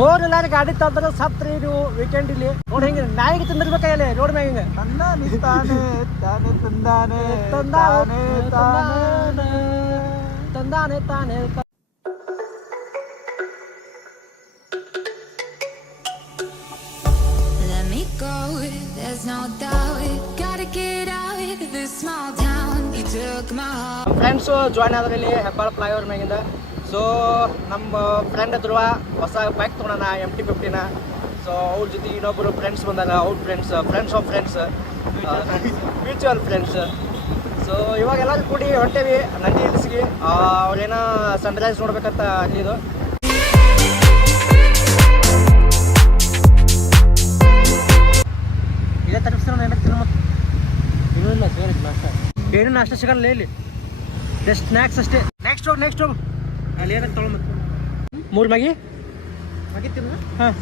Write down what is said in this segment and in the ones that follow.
Four wheeler ಗಾಡಿ ತಂದ್ರೆ ಸತ್ರಿ ನೀವು ವೀಕೆಂಡ್ ಇಲ್ಲಿ ನೋಡಿ ಹಿಂಗೆ ನಾಯಿಗೆ ತಿಂದಿರ್ಬೇಕಾಗಲ್ಲ ರೋಡ್ ಮ್ಯಾಗ ಹಿಂಗೆ ತಂದಾನೆ ತಾನೆ ಫ್ರೆಂಡ್ಸು ಜಾಯ್ನ್ ಆದ್ರೆ ಇಲ್ಲಿ ಹೆಬ್ಬಾಳ ಫ್ಲೈಓವರ್ ಮ್ಯಾಗಿಂದ. ಸೊ ನಮ್ಮ ಫ್ರೆಂಡ್ ಧ್ರುವ ಹೊಸ ಬೈಕ್ ತೊಗೊಳೋಣ MT-50ನ. ಸೊ ಅವ್ರ ಜೊತೆ ಇನ್ನೊಬ್ಬರು ಫ್ರೆಂಡ್ಸ್ ಬಂದಾಗ ಅವ್ರ friends of friends mutual friends. So ಇವಾಗ ಎಲ್ಲರೂ ಕೂಡಿ ಹೊಂಟೇವಿ ನಂದಿ ಹಿಲ್ಸ್ಗೆ. ಅವ್ರೇನೋ ಸನ್ರೈಸ್ ನೋಡ್ಬೇಕಂತ ಅಲ್ಲಿದು. ಇದೇ ತರಿಸ್ತಾರ ಏನಕ್ಕೆ ಮತ್ತೆ ಇನ್ನೂ ಇಲ್ಲ ಸೇರಿ ನಾಷ್ಟ ಏನು ನಾಷ್ಟ ಸಿಗಲ್ಲ ಇಲ್ಲಿ, ಜಸ್ಟ್ ಸ್ನ್ಯಾಕ್ಸ್ ಅಷ್ಟೇ. ನೆಕ್ಸ್ಟ್ ಹೋಗಿ ಅಲ್ಲಿ ಏನಕ್ಕೆ ತೊಗೊಂಬತ್ತು 3 ಮ್ಯಾಗಿ ತಿನ್ನು. ಹಾಂ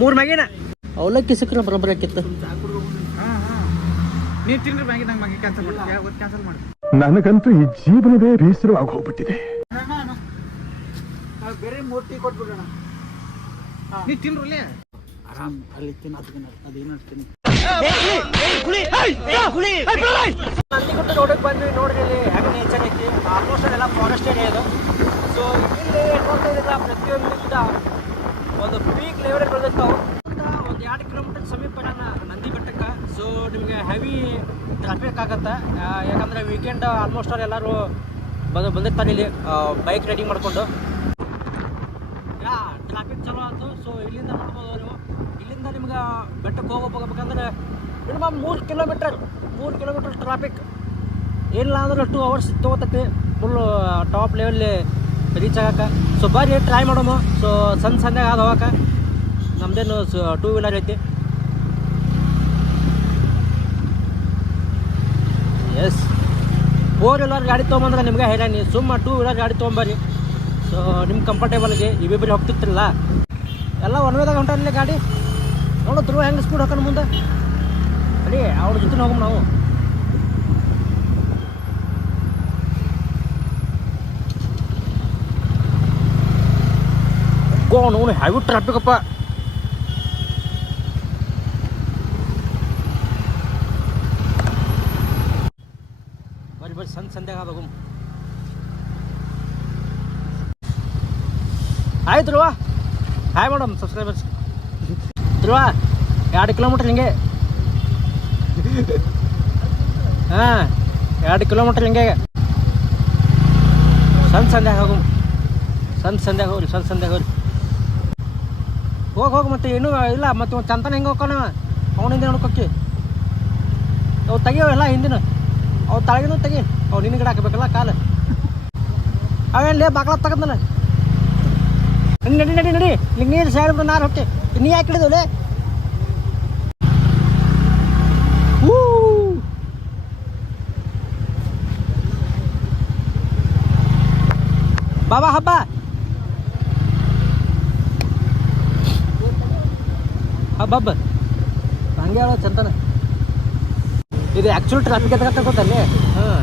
3 ಮ್ಯಾಗಿನ ಅವಲಕ್ಕಿ ಸಿಕ್ಕರೆ ಬರೋಬ್ಬರಿ ಆಕಿತ್ತು. ನೀವು ತಿನ್ರಿ ಮ್ಯಾಗಿ, ನಂಗೆ ಮ್ಯಾಗಿ ಕ್ಯಾನ್ಸಲ್ ಮಾಡಿ. ನನಗಂತೂ ಈ ಜೀವನವೇ ಬೇಸರವಾಗಿ ಹೋಗ್ಬಿಟ್ಟಿದೆ. ಬೇರೆ 3 ಟೀ ಕೊಟ್ಬಿಡೋಣ. ನೀವು ತಿನ್ರಲ್ಲೇ ಆರಾಮ್ ಅಲ್ಲಿ ಅದೇನು ಅಷ್ಟೇ. ನಂದಿಗುಟ್ಟ ರೋಡಿಗೆ ಬಂದ್ವಿ. ನೋಡ್ರಿ ಇಲ್ಲಿ ಹೆಂಗೆ ನೇಚರ್ ಐತಿ. ಆಲ್ಮೋಸ್ಟ್ ಅದೆಲ್ಲ ಫಾರೆಸ್ಟ್ ಏರಿಯಾ ಇದು. ಸೊ ಇಲ್ಲಿ ನೋಡ್ತಾ ಇದ್ದಿಲ್ಲ ಪ್ರತಿಯೊಂದು ಗಿಡ ಒಂದು ಪೀಕ್ ಲೆವೆಲ್ ಬೆಳೆದಿರ್ತಾವೆ. ಒಂದು 2 ಕಿಲೋಮೀಟರ್ ಸಮೀಪ ನಂದಿ ಬೆಟ್ಟಕ್ಕೆ. ಸೊ ನಿಮಗೆ ಹೆವಿ ಟ್ರಾಫಿಕ್ ಆಗತ್ತೆ, ಯಾಕಂದರೆ ವೀಕೆಂಡ್ ಆಲ್ಮೋಸ್ಟ್ ಅವ್ರು ಎಲ್ಲರೂ ಬಂದಿರ್ತಾರೆ ಇಲ್ಲಿ ಬೈಕ್ ರೈಡಿಂಗ್ ಮಾಡಿಕೊಂಡು. ಟ್ರಾಫಿಕ್ ಚಲೋ ಆಯ್ತು. ಸೊ ಇಲ್ಲಿಂದ ನೋಡ್ಬೋದು ನೀವು. ಇಲ್ಲಿಂದ ನಿಮ್ಗೆ ಬೆಟ್ಟಕ್ಕೆ ಹೋಗ್ಬೇಕಂದ್ರೆ ಮಿನಿಮಮ್ 3 ಕಿಲೋಮೀಟರ್ ಟ್ರಾಫಿಕ್. ಏನಿಲ್ಲ ಅಂದ್ರೆ 2 ಅವರ್ಸ್ ತೊಗೋತೈತಿ ಫುಲ್ ಟಾಪ್ ಲೆವೆಲ್ಲಿ ರೀಚ್ ಆಗಕ್ಕೆ. ಸೊ ಬರ್ರಿ ಟ್ರೈ ಮಾಡೋಣ. ಸೊ ಸಂಜೆ ಆದ ಹೋಗಕ್ಕೆ ನಮ್ದೇನು 2 ವೀಲರ್ ಐತಿ. ಎಸ್ 4 ವೀಲರ್ ಗಾಡಿ ತೊಗೊಂಬಂದ್ರೆ ನಿಮ್ಗೆ ಹೈರಾಣಿ. ಸುಮ್ಮ 2 ವೀಲರ್ ಗಾಡಿ ತೊಗೊಂಬರ್ರಿ. ಸೊ ನಿಮ್ಗೆ ಕಂಫರ್ಟೇಬಲ್ಗೆ ಇವಿಬ್ಬರಿ ಹೋಗ್ತಿರ್ತಿರಲ್ಲ ಎಲ್ಲ ಒನ್ವೇದಾಗ ಹೊಂಟಲ್ಲಿ ಗಾಡಿ. ನೋಡು ಧ್ರುವ ಹೆಂಗೆ ಸ್ಪೀಡ್ ಹಾಕೋಣ ಮುಂದೆ. ಅಡಿ ಅವ್ರ ಜೊತೆ ಹೋಗಮ್ ನಾವು. ನೋಡು ಹೆವಿ ಟ್ರಾಫಿಕ್ ಅಪ್ಪ. ಬರ್ರಿ ಸಂಧ್ಯಾಗ ಹೋಗಮ್. Hi Dhruva. Hi madam subscribers. Dhruva 2 kilometre ಹಿಂಗೆ. ಹಾಂ 2 ಕಿಲೋಮೀಟ್ರ್ ಹಿಂಗೆ ಸಂಧ್ಯಾಗ ಹೋಗಮ್. ಸಂಧ್ಯಾಗ ಹೋಗ್ರಿ. ಹೋಗಿ ಮತ್ತೆ ಏನೂ ಇಲ್ಲ. ಮತ್ತೆ ಒಂದು ಚಂತನ ಹೆಂಗೆ ಹೋಗೋಣ ಅವನಿಂದ ನೋಡ್ಕೊಕ್ಕಿ. ಅವು ತೆಗಿಯೋ ಎಲ್ಲ ಹಿಂದಿನ ಅವು ತಳಗಿನೂ ತೆಗಿ. ಅವು ನಿನ್ನ ಗಿಡ ಹಾಕಬೇಕಲ್ಲ ಕಾಲು. ಅವೇನು ಬಾಗ್ಲ ತಗದ್ನಲ್ಲ. ನಡಿ ಇಲ್ಲಿ ನೀರು ಸೇರಿಬಿಟ್ಟು ನಾರು ಹೊಟ್ಟೆ ನೀ ಯಾಕೆ ಹಿಡಿದವಲೆ. ಬಾಬಾ ಹಬ್ಬ ಹಂಗೆ ಹೇಳೋ ಚಂತನ. ಇದು ಆ್ಯಕ್ಚುಲಿ ಟ್ರಾಫಿಕ್ ಎದಕ್ಕೆ ಗೊತ್ತಲ್ಲಿ. ಹಾಂ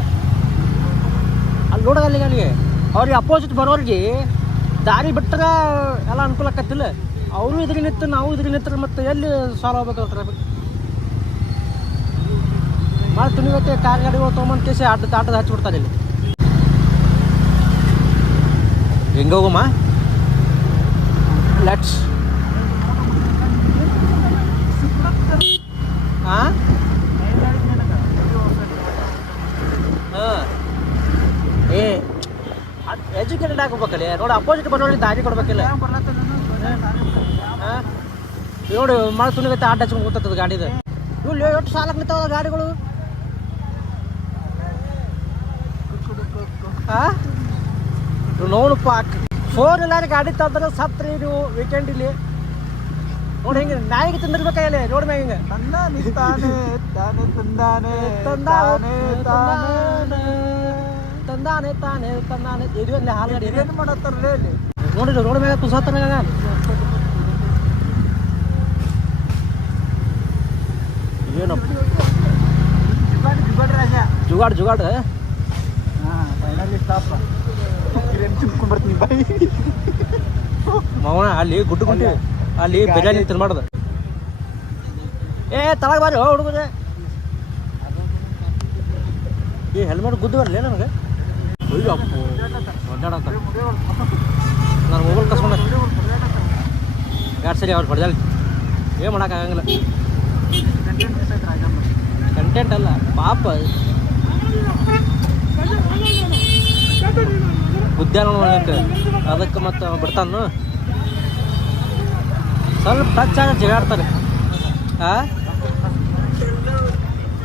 ಅಲ್ಲಿ ನೋಡೋದಲ್ಲಿ ಅಲ್ಲಿಗೆ ಅವ್ರಿಗೆ ಅಪೋಸಿಟ್ ಬರೋರಿಗೆ ದಾರಿ ಬಿಟ್ಟರೆ ಎಲ್ಲ ಅನುಕೂಲ ಆಕತ್ತಿಲ್ಲ. ಅವರು ಇದ್ರಿಗೆ ನಿಂತು ನಾವು ಇದ್ರಿಗೆ ನಿಂತ್ರೆ ಮತ್ತೆ ಎಲ್ಲಿ ಸಾಲ್ವ್ ಆಗ್ಬೇಕಲ್ಲ ಟ್ರಾಫಿಕ್. ಭಾಳ ತುಣಿಗತ್ತೆ ಕಾರ್ ಗಾಡಿಗಳು ತೊಗೊಂಬಂದು ಕೇಸಿ ಆಟದ ಹಚ್ಚಿಬಿಡ್ತಾರೆ ಇಲ್ಲಿ. ಹೆಂಗೆ ಹೋಗಮ್ಮ ಲೆಟ್ಸ್. ಹಾಂ ಏ ಎಜುಕೇಟೆಡ್ ಆಗ್ಬೇಕಲ್ಲ. ನೋಡಿ ಅಪೋಸಿಟ್ ಬರೋರಿಗೆ ದಾರಿ ಕೊಡ್ಬೇಕಿಲ್ಲ. ಹಾಂ ನೋಡಿ ಮಳೆ ತುಣಿಗತ್ತೆ ಆಟ ಹಚ್ಕೊಂಡು ಕೂತದ ಗಾಡಿದು. ಇವ್ರು ಎಷ್ಟು ಸಾಲಕ್ಕೆ ನಿಂತಾವ ಗಾಡಿಗಳು. ಹಾಂ ನೋಡಪ್ಪ 4 ವೀಲರ್ ಗಾಡಿ ತಂದ್ರೆ ಸತ್ರಿ ನೀವು ವೀಕೆಂಡ್ ಇಲ್ಲಿ. ನೋಡಿ ಹಿಂಗೆ ನಾಯಿಗೆ ತಿಂದಿರ್ಬೇಕಾಗಲ್ಲ ರೋಡ್ ಮ್ಯಾಗ ಹಿಂಗೆ. ತಂದಾನೆ ಇದು ಅಲ್ಲಿ ಹಾಲು ಗಾಡಿ ಏನು ಮಾಡತ್ತಾರಲ್ಲ ಇಲ್ಲಿ. ನೋಡಿರಿ ರೋಡ್ ಮ್ಯಾಗ ಕುಸಾತಾರ. ಏನಪ್ಪ ಜುಗಾಡ್. ಹಾಂ ಫೈನಲಿ ಸ್ಟಾಪ್. ಬರ್ತೀನಿ ಬಾಯ್. ಮಾವನ ಅಲ್ಲಿ ಗುಡ್ಡು ಗುಂಟಿ ಅಲ್ಲಿ ಬಿರಿಯಾನಿ ತಿನ್ಬಾರ್ದು. ಏ ತಳಗ ಬಾರಿ ಹುಡುಗರೆ. ಈ ಹೆಲ್ಮೆಟ್ ಗುದ್ದು ಬರಲಿ ನನಗೆ. ಅಯ್ಯೋ ಅಪ್ಪು ಒಡ್ಡಾಡತ್ತ. ನಾನು ಮೊಬೈಲ್ ಕಸ್ಕೊಂಡೆ 2 ಸರಿ ಅವ್ರು ಹೊಡೆದಾಳಿ. ಏನು ಮಾಡೋಕ್ಕಾಗಂಗಿಲ್ಲ. ಕಂಟೆಂಟ್ ಅಲ್ಲ ಪಾಪ. ಉದ್ಯಾನ ಅದಕ್ಕೆ ಮತ್ತೆ ಬಿಡ್ತಾನು ಸ್ವಲ್ಪ ಟಚ್ ಆಗ ಜಗಾಡ್ತಾರೆ.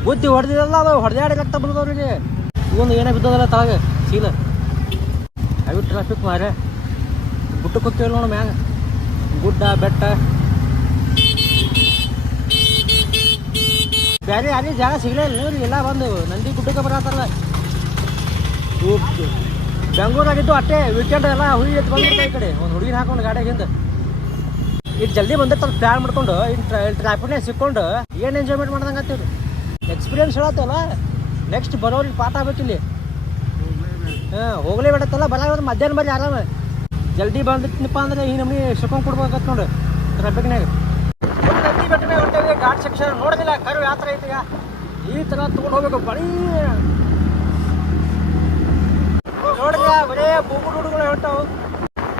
ಬುದ್ಧಿ ಹೊಡೆದಿದ್ದಲ್ಲ ಅದು ಹೊಡೆದಾಡಿ ರಕ್ತ ಬಿಡ್ದವ್ರಿಗೆ. ಇವೊಂದು ಏನೇ ಬಿದ್ದದಲ್ಲ ತಳಗೆ ಚೀಲ. ಅವಿ ಟ್ರಾಫಿಕ್ ಮಾರೆ ಗುಡ್ಡಕ್ಕೆ ಹೋಗ್ತೀವಿ ನೋಡು ಮ್ಯಾಗ. ಗುಡ್ಡ ಬೆಟ್ಟ ಬೇರೆ ಅಲ್ಲಿ ಜಾಗ ಸಿಗಲೇ ಇಲ್ಲ ನೋಡಿ. ಎಲ್ಲ ಬಂದು ನಂದಿ ಗುಡ್ಡಕ್ಕೆ ಬರತ್ತಲ್ಲ. ಬೆಂಗಳೂರಾಗಿದ್ದು ಅಟ್ಟೆ ವೀಕೆಂಡ್ ಎಲ್ಲ ಹುಳಿ ಎತ್ತು ಬಂದ್ಬಿಡ್ತಾ ಈ ಕಡೆ. ಒಂದು ಹುಡುಗಿನ ಹಾಕೊಂಡು ಗಾಡಿಯಾಗಿಂದ ಇಲ್ಲಿ ಜಲ್ದಿ ಬಂದಿರ್ತಾರೆ ಪ್ಲ್ಯಾನ್ ಮಾಡ್ಕೊಂಡು. ಇನ್ನು ಟ್ರಾಫಿಕ್ನಾಗ ಸಿಕ್ಕೊಂಡು ಏನು ಎಂಜಾಯ್ಮೆಂಟ್ ಮಾಡ್ದಂಗೆ ಆಗ್ತೀವಿ. ಎಕ್ಸ್ಪೀರಿಯನ್ಸ್ ಹೇಳತ್ತಲ್ಲ. ನೆಕ್ಸ್ಟ್ ಬರೋರಿಗೆ ಪಾಠ ಆಗ್ಬೇಕಿಲ್ಲಿ. ಹೋಗ್ಲೇ ಬೇಡತ್ತಲ್ಲ. ಬರೋದು ಮಧ್ಯಾಹ್ನ ಬರೀ ಆರಾಮ. ಜಲ್ದಿ ಬಂದಿತ್ತಪ್ಪ ಅಂದ್ರೆ ಈ ನಮ್ಗೆ ಸಿಕ್ಕೊಂಡು ಕೊಡ್ಬೇಕತ್ ನೋಡ್ರಿ ಟ್ರಾಫಿಕ್ನಾಗ. ನಂದಿ ಬೆಟ್ಟ ಮೇಲೆ ಹೊಂಟೇವಿ. ಘಾಟ್ ಸೆಕ್ಷನ್ ನೋಡೋದಿಲ್ಲ. ಕರು ಯಾತ್ರೆ ಐತಿ ಈಗ. ಈ ಥರ ತೊಗೊಂಡು ಹೋಗ್ಬೇಕು. ಬರೀ ನೋಡಿದ್ರ ಬರೇ ಬೂಗುಡು ಹುಡುಗರು ಹೊಂಟಾವು.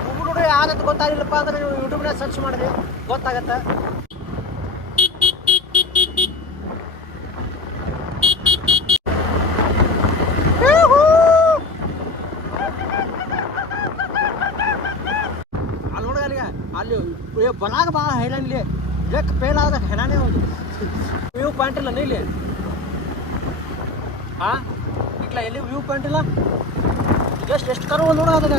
ಬೂಗುಡು ಹುಡುಗ ಯಾರಂತ ಗೊತ್ತಾಗಿಲ್ಲಪ್ಪ ಅಂದ್ರೆ ನೀವು ಯೂಟ್ಯೂಬ್ನಾಗ ಸರ್ಚ್ ಮಾಡಿರಿ ಗೊತ್ತಾಗತ್ತೆ. ಅಲ್ಲಿ ನೋಡ ಅಲ್ಲಿ ಬರಾಗ ಭಾಳ ಹೈರಾಣ. ಇಲ್ಲಿ ಇದಕ್ಕೆ ಫೇಲ್ ಆದ್ರೆ ಹೆಣಾನೇ ಹೌದು. ವ್ಯೂ ಪಾಯಿಂಟ್ ಇಲ್ಲ ಇಲ್ಲಿ. ಇಲ್ಲ ಎಲ್ಲಿ ವ್ಯೂ ಪಾಯಿಂಟ್ ಇಲ್ಲ. ಎಷ್ಟು ಕರು ನೋಡ ಅದಾಗ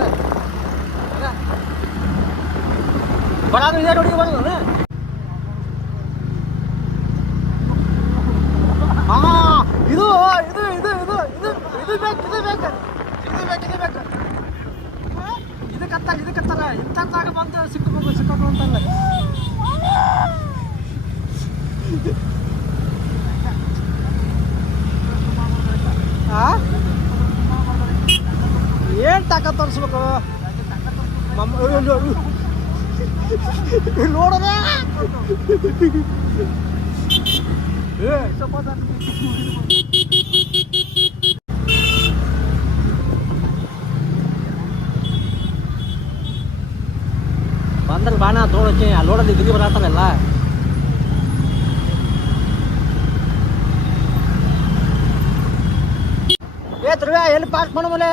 ಬರಾಗ ಇದೆ ನೋಡಿ. ಬರೋದು ಇದು ಇದು ಇದು ಇದು ಇದು ಇದು ಬೇಕು ಇದು ಬೇಕು ಇದು ಬೇಕು ಇದು ಬೇಕು. ಇದಕ್ಕತ್ತಲ್ಲ ಇಂಥ ಜಾಗ ಬಂದು ಸಿಕ್ಕಬೇಕು ಅಂತಲ್ಲ. ಏನು ತಾಕತ್ ತೋರಿಸ್ಬೇಕು ನೋಡೋದೇ. ಬಂದ್ರೆ ಬಾಣ ತೋಡಕ್ಕೆ ಅಲ್ಲಿ ನೋಡೋದು ಗಿರಿ ಬರತ್ತಾರಲ್ಲ. ಧ್ರುವ ಎಲ್ಲಿ ಪಾರ್ಕ್ ಮಾಡೋ ಮೇಲೆ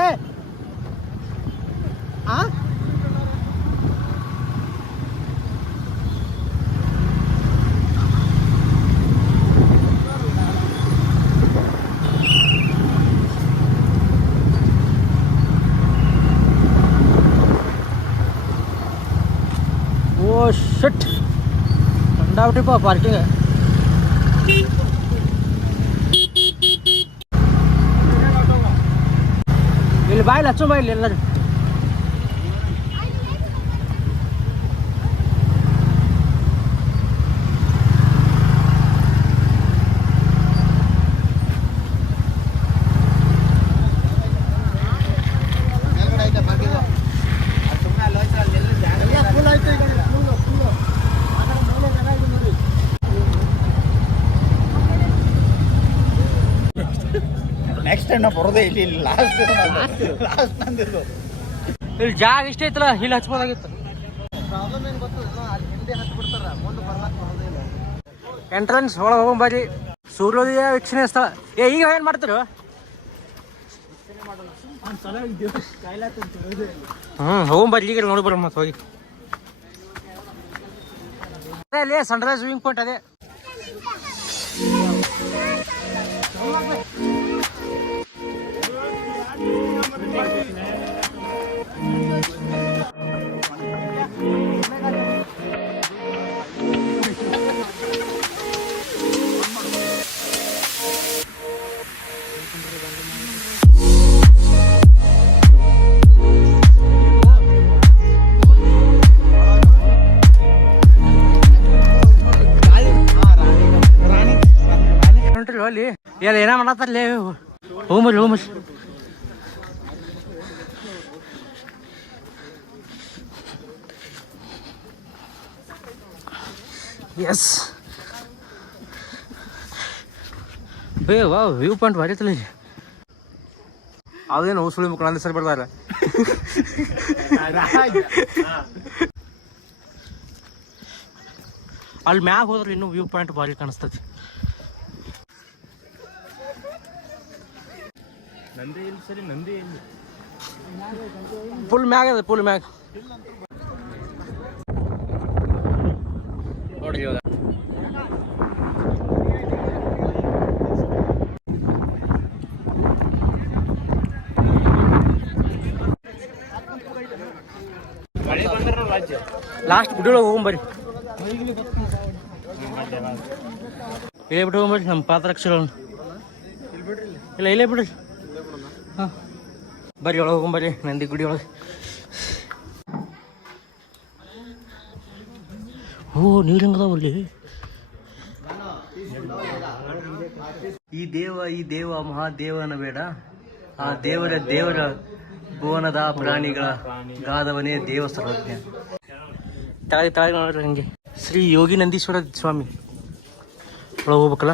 ಓ ಶಿಟ್ ಕಂಡಾಬಿಟ್ಟಿಪ್ಪ ಪಾರ್ಕಿಂಗ್. ಇಲ್ಲಿ ಬಾಯಿಲ್ ಹಚ್ಚು ಬಾಯಿಲ್ ಎಲ್ಲರೂ. ನೆಕ್ಸ್ಟ್ ಟೈಮ್ ಬರೋದೇ ಇಲ್ಲಿ ಲಾಸ್ಟ್ ನಂದಿದ್ದು. ಇಲ್ಲಿ ಜಾಗ ಇಷ್ಟ ಐತಲ್ಲ ಇಲ್ಲಿ ಹಚ್ಬೋದಾಗಿತ್ತು. ಪ್ರಾಬ್ಲಮ್ ಏನು ಗೊತ್ತದ ಅಲ್ಲಿ ಹಿಂದೆ ಹತ್ತು ಬಿಡ್ತಾರ ಮುಂದೆ ಬರ್ಲಾಕ್ ಬರೋದೇ ಇಲ್ಲ. ಎಂಟ್ರೆನ್ಸ್ ಒಳಗೆ ಹೋಗೋಂಬರಿ ಸೂರ್ಯೋದಯ ವೀಕ್ಷಣೆ ಸ್ಥಳ. ಈಗ ಏನು ಮಾಡ್ತೀರ? ಹೋಗೋಂಬರಿ ಈಗ ನೋಡಿ ಬರೋ ಮತ್ತೆ ಹೋಗಿ. ಅಲ್ಲಿ ಸನ್ರೈಸ್ ವಿಂಗ್ ಪಾಯಿಂಟ್ ಅದೇ. ಅಲ್ಲಿ ಎಲ್ಲ ಏನ ಮಾಡತ್ತಲ್ಲೇ ಹೋಮಲ್ ಎಸ್ ಬೇ ವಾ ವ್ಯೂ ಪಾಯಿಂಟ್ ಭಾರಿ ಐತಲ್ಲ ಇಲ್ಲಿ. ಅದೇನು ಸುಳಿ ಮಕ್ಕಳು ಅಂದ ಸರಿ ಬರ್ತಾರ. ಅಲ್ಲಿ ಮ್ಯಾಗ ಹೋದ್ರೆ ಇನ್ನೂ ವ್ಯೂ ಪಾಯಿಂಟ್ ಭಾರಿ ಕಾಣಿಸ್ತತಿ. ನಂದಿ ಇಲ್ಲಿ ಸರಿ, ನಂದಿ ಇಲ್ಲಿ ಫುಲ್ ಮ್ಯಾಗ ಅದ, ಫುಲ್ ಮ್ಯಾಗ ನೋಡ್ರಿ ಇವಾಗ. ಲಾಸ್ಟ್ ಗುಡಿ ಒಳಗೆ ಹೋಗ್ಬರ್ರಿ, ಇಲ್ಲೇ ಬಿಟ್ಟು ಹೋಗ್ಬರ್ರಿ ನಮ್ಮ ಪಾತ್ರಾಕ್ಷರಗಳನ್ನು. ಇಲ್ಲ ಇಲ್ಲೇ ಬಿಡ್ರಿ. ಹಾಂ ಬರ್ರಿ ಒಳಗೆ ಹೋಗ್ಬರ್ರಿ ನಂದಿ ಗುಡಿ ಒಳಗೆ. ಓ ನೀರಿಂಗದವಲ್ಲಿ. ಈ ದೇವ ಮಹಾದೇವನ ಬೇಡ, ಆ ದೇವರ ಭುವನದ ಪ್ರಾಣಿಗಳ ಗಾದವನೇ ದೇವ ಸರ್ವಜ್ಞ. ತಾಳಿ ನೋಡ್ರಿ ಹಂಗೆ ಶ್ರೀ ಯೋಗಿ ನಂದೀಶ್ವರ ಸ್ವಾಮಿ ಒಳಗೆ ಹೋಗ್ಬೇಕಲ್ಲ.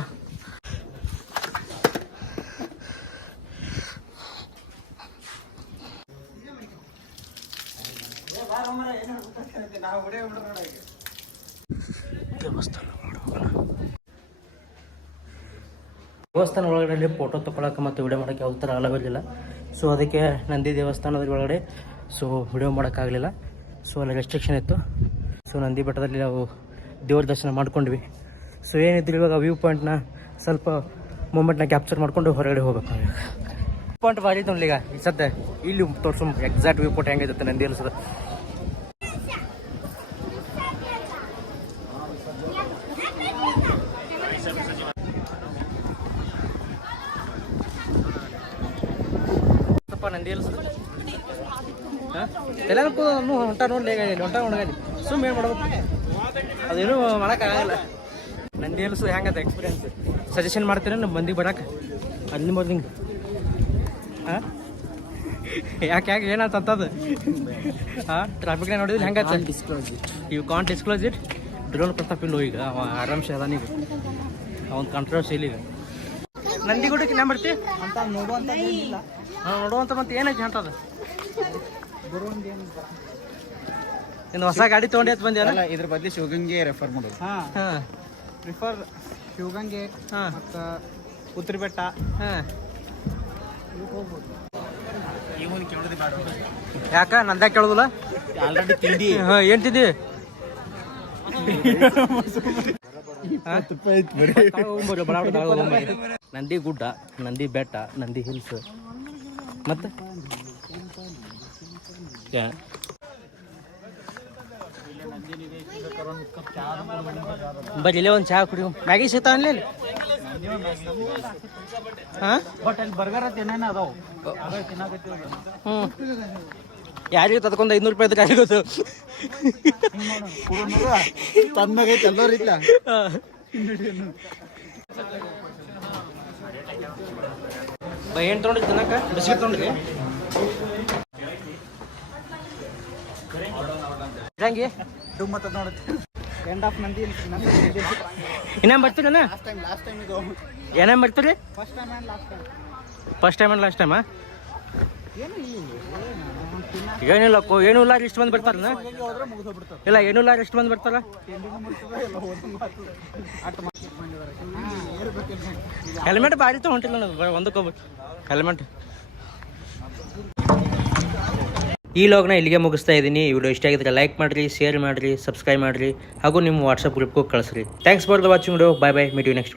ದೇವಸ್ಥಾನ ಒಳಗಡೆ ಫೋಟೋ ತೊಗೊಳಕ್ಕೆ ಮತ್ತು ವಿಡಿಯೋ ಮಾಡೋಕ್ಕೆ ಯಾವ ಥರ ಅಲವ್ ಇರಲಿಲ್ಲ. ಸೊ ಅದಕ್ಕೆ ನಂದಿ ದೇವಸ್ಥಾನದ ಒಳಗಡೆ ವಿಡಿಯೋ ಮಾಡೋಕ್ಕಾಗಲಿಲ್ಲ. ಸೊ ಅಲ್ಲಿ ರೆಸ್ಟ್ರಿಕ್ಷನ್ ಇತ್ತು. ಸೊ ನಂದಿ ಬೆಟ್ಟದಲ್ಲಿ ನಾವು ದೇವ್ರ ದರ್ಶನ ಮಾಡ್ಕೊಂಡ್ವಿ. ಸೊ ಏನಿದ್ರು ಇವಾಗ ವ್ಯೂ ಪಾಯಿಂಟ್ನ ಸ್ವಲ್ಪ ಮೂಮೆಂಟ್ನ ಕ್ಯಾಪ್ಚರ್ ಮಾಡ್ಕೊಂಡು ಹೊರಗಡೆ ಹೋಗ್ಬೇಕು. ವ್ಯೂ ಪಾಯಿಂಟ್ ಭಾರಿ ಇತ್ತು ಈಗ ಈ ಸದ್ಯ ಇಲ್ಲಿ ತೋರಿಸು ಎಕ್ಸಾಕ್ಟ್ ವ್ಯೂ ಪಾಯಿಂಟ್ ಹೆಂಗೈತೆ ನಂದಿ ಅನ್ಸದ. ನಂದಿ ಅನ್ಸದ ಎಲ್ಲನಕ್ಕೂ ಹೊಂಟ ನೋಡ್ಲಿ ಹೊಂಟ ನೋಡಲಿ ಸುಮ್ಮನೆ ಏನು ಮಾಡ್ಬೇಕು, ಅದೇನು ಮಾಡೋಕ್ಕಾಗಲ್ಲ. ನಂದಿ ಹಿಲ್ಸ್ ಹೆಂಗದ ಎಕ್ಸ್ಪೀರಿಯನ್ಸ್ ಸಜೆಷನ್ ಮಾಡ್ತೀರ ನಮ್ಮ ಮಂದಿಗೆ ಬರಕ್ಕೆ ಅಲ್ಲಿ ಬರ್ದಿಂಗೆ? ಹಾಂ ಯಾಕೆ ಏನಂತದ್ದು? ಹಾಂ ಟ್ರಾಫಿಕ್ನ ನೋಡಿದ್ರೆ ಹೆಂಗೆ you can't disclose it. Drone Pratap ಇಲ್ಲೋ ಈಗ ಅವ ಆರಾಮ್ಸೆ ಅದಾನೀಗ, ಅವನ ಕಾಂಟ್ರವರ್ಸಿ ಇಲ್ಲ ಈಗ. ನಂದಿ ಗುಡ್ಡಕ್ಕೆ ನಾ ಬರ್ತಿ ಅಂತ ನೋಡುವಂತ ನೋಡುವಂತ ಮತ್ತೆ ಏನೈತಿ ಅಂತದ? ಇನ್ನು ಹೊಸ ಗಾಡಿ ತೊಗೊಂಡು ಎತ್ತು ಬಂದ್ಯಾರ? ಇದ್ರ ಬದಲಿ ಶಿವಗಂಗೆ ರೆಫರ್ ಮಾಡೋದು. ಹಾಂ ಪ್ರಿಫರ್ ಶಿವಗಂಗೆ ಹಾಂ ಮತ್ತು ಉತ್ತರ ಬೆಟ್ಟ. ಹಾಂ ಹೋಗ್ಬೋದು. ಈ ಮುಂದೆ ಕೇಳೋದು ಬೇಡ, ಯಾಕ ನಂದ್ಯಾಕೆ ಕೇಳೋದಿಲ್ಲ? ಆಲ್ರೆಡಿ ತಿಂಡಿ. ಹಾಂ ಏನು ತಿಂದಿ? ನಂದಿ ಗುಡ್ಡ, ನಂದಿ ಬೆಟ್ಟ, ನಂದಿ ಹಿಲ್ಸ್ ಮತ್ತೆ ಬರ್ರಿ ಇಲ್ಲೇ ಒಂದು ಚಹಾ ಕುಡಿಯೋ. ಮ್ಯಾಗಿ ಸಿಗ್ತಾವ ಅಲ್ಲಿ? ಹಾಂ ಬಟ್ ಅಲ್ಲಿ ಬರ್ಗರ್ ಅಂತ ಏನೇನು ಅದಾವ ಹ್ಞೂ ಯಾರಿಗೆ ತದ್ಕೊಂಡು 500 ರೂಪಾಯಿ ಅದಕ್ಕೆ ಆಗೋದು. ತನ್ನಾಗೈತೆ ಎಲ್ಲರೂ ಇಲ್ಲ. ಏನು ತೊಗೊಂಡ್ರಿ ತಿನ್ನಕ? ಬಿಸ್ಕಿಟ್ ತೊಗೊಂಡ್ರಿ? ಹೆಂಗೆ ಮತ್ತೆ ನೋಡುತ್ತೆ ಎಂಡ್ ಆಫ್ ನಂದಿ. ಇನ್ನೇನು ಬರ್ತೀರಣ್ಣ? ಲಾಸ್ಟ್ ಟೈಮ್ ಇದು ಏನೇನು ಬರ್ತೀರಿ? First time and last time. First time and last ಟೈಮಾ? ಏನು ಏನಿಲ್ಲ ಏನೂ ಇಲ್ಲ ಇಷ್ಟು ಮಂದಿ ಬರ್ತಾರಣ್ಣ? ಹೋದ್ರೆ ಮುಗಿದೋಗ್ಬಿಡ್ತಾರೆ. ಇಲ್ಲ ಏನೂ ಇಲ್ಲ ಇಷ್ಟು ಮಂದಿ ಬರ್ತಾರ? ಹೆಲ್ಮೆಟ್ ಭಾರಿ ತೊಗೊಂಡಿಲ್ಲ ನಾನು ಒಂದಕ್ಕೋಗ್ಬಿಟ್ಟು ಹೆಲ್ಮೆಟ್. ಈ ಲಾಗ್ನ ಇಲ್ಲಿಗೆ ಮುಗಿಸ್ತಾ ಇದ್ದೀನಿ. ಈ ವಿಡಿಯೋ ಇಷ್ಟ ಆಗಿದ್ರೆ ಲೈಕ್ ಮಾಡಿರಿ, ಶೇರ್ ಮಾಡಿರಿ, ಸಬ್ಸ್ಕ್ರೈಬ್ ಮಾಡಿರಿ ಹಾಗೂ ನಿಮ್ಮ ವಾಟ್ಸಪ್ ಗ್ರೂಪ್ಗೂ ಕಳಿಸ್ರಿ. Thanks for the watching video. Bye bye, meet you next.